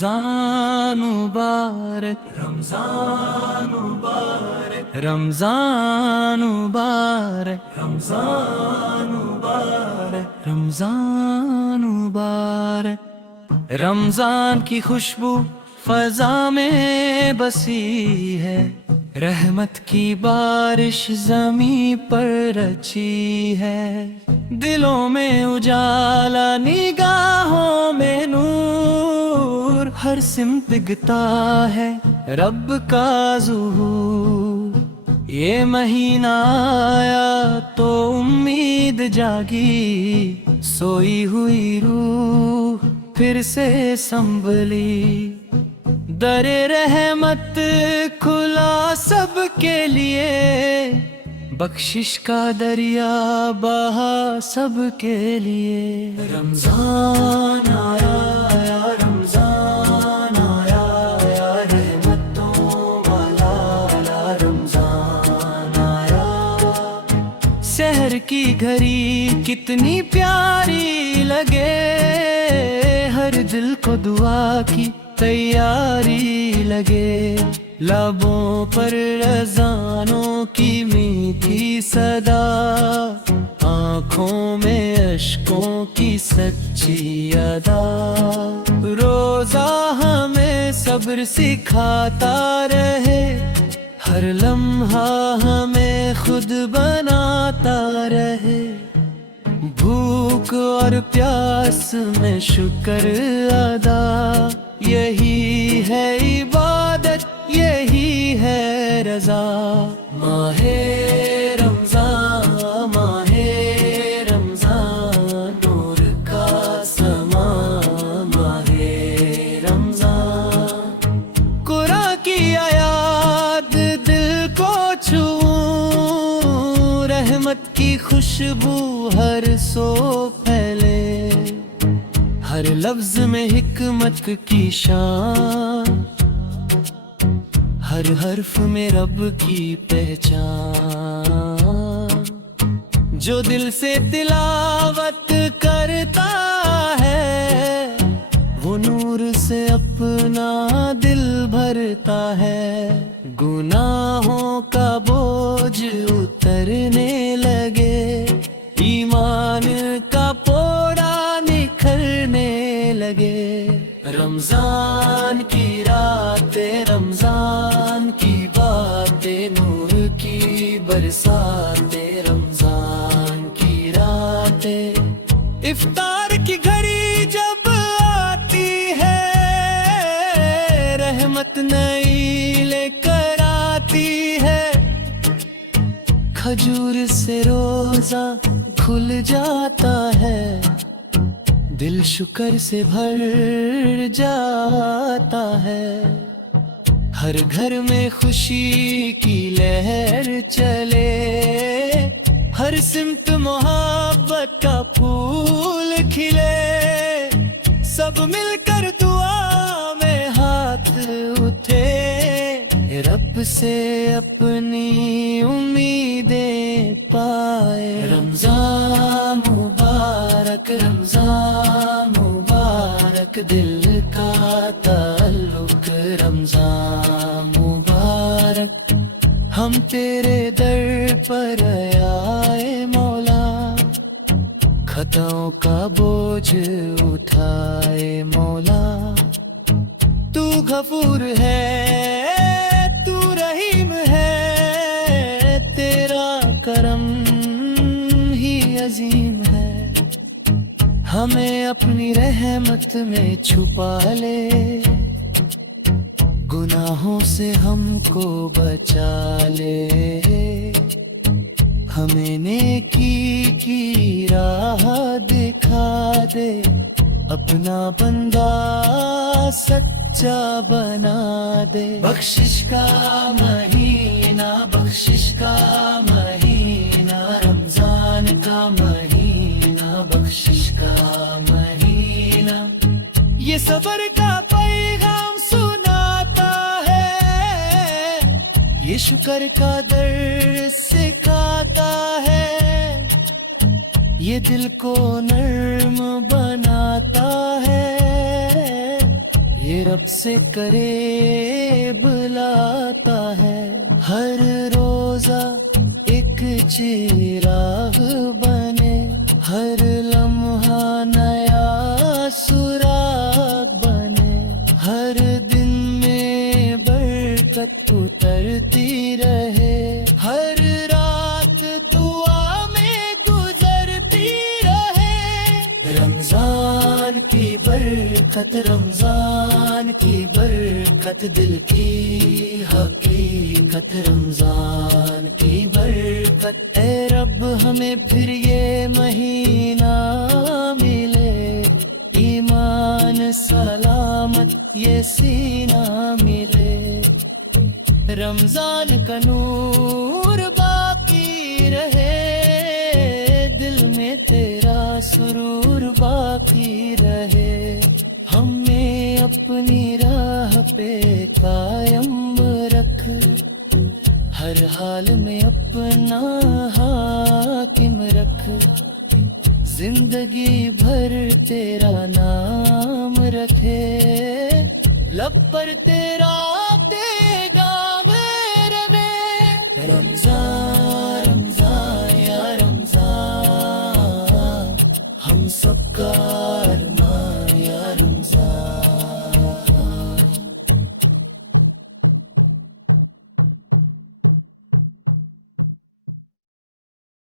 رمضان مبارک، رمضان مبارک، رمضان مبارک، رمضان مبارک، رمضان مبارک۔ رمضان کی خوشبو فضا میں بسی ہے، رحمت کی بارش زمیں پر رچی ہے، دلوں میں اجالا نگاہوں میں نور، ہر سمت دکھتا ہے رب کا ظہور۔ یہ مہینہ آیا تو امید جاگی، سوئی ہوئی روح پھر سے سنبھلی، در رحمت کھلا سب کے لیے، بخشش کا دریا بہا سب کے لیے۔ رمضان آیا یا رمضان آیا یا رحمتوں والا آیا، رمضان آیا۔ سحر کی گھڑی کتنی پیاری لگے، ہر دل کو دعا کی تیاری لگے، لبوں پر اذانوں کی میٹھی صدا، آنکھوں میں اشکوں کی سچی ادا، روزہ ہمیں صبر سکھاتا رہے، ہر لمحہ ہمیں خود بناتا رہے، بھوک اور پیاس میں شکر ادا، یہی ہے عبادت یہی ہے رضا۔ ماہ رمضان، ماہ رمضان، نور کا سما ماہ رمضان، قرآن کی آیات دل کو چھوں، رحمت کی خوشبو ہر سو پھیلے، ہر لفظ میں حکمت کی شان، ہر حرف میں رب کی پہچان، جو دل سے تلاوت کرتا ہے وہ نور سے اپنا دل بھرتا ہے، گناہوں کا بوجھ اترنے لگے، ایمان کا پوڑا نکھرنے لگے، رمضان کی راتیں، رمضان کی باتیں، نور کی برساتیں، رمضان کی راتیں، افطار کی گھڑی جب آتی ہے، رحمت نئی لے کر آتی ہے، کھجور سے روزہ کھل جاتا ہے، دل شکر سے بھر جاتا ہے، ہر گھر میں خوشی کی لہر چلے، ہر سمت محبت کا پھول کھلے، سب مل کر دعا میں ہاتھ اٹھے، رب سے اپنی امیدیں پائے۔ رمضان مبارک، رمضان مبارک، دل کا تعلق رمضان مبارک، ہم تیرے در پر آئے مولا، خطاؤں کا بوجھ اٹھائے مولا، تو غفور ہے تو رحیم ہے، تیرا کرم ہی عظیم ہے، ہمیں اپنی رحمت میں چھپا لے، گناہوں سے ہم کو بچا لے، ہمیں نیکی کی راہ دکھا دے، اپنا بندہ سچا بنا دے، بخشش کا مہینہ، بخشش کا مہینہ، رمضان کا مہینہ، بخشش کا مہینہ، یہ صبر کا پیغام سناتا ہے، یہ شکر کا درس سکھاتا ہے، یہ دل کو نرم بناتا ہے، یہ رب سے قریب لاتا ہے، ہر روزہ ایک چراغ بنے، ہر لمحہ نیا سراغ بنے، ہر دن میں برکت اترتی رہے، ہر رات دعا میں گزرتی رہے۔ رمضان کی برکت، رمضان کی برکت، دل کی حقیقت، رمضان کی برکت۔ اے رب ہمیں پھر یہ مہینہ ملے، ایمان سلامت یہ سینہ ملے، رمضان کا نور باقی رہے، دل میں تیرا سرور باقی رہے، ہمیں اپنی راہ پہ قائم رکھ، ہر حال میں اپنا حاکم رکھ، زندگی بھر تیرا نام رکھے، لب پر تیرا پیغام رہے۔ رمضان رمضان یا رمضان، ہم سب کا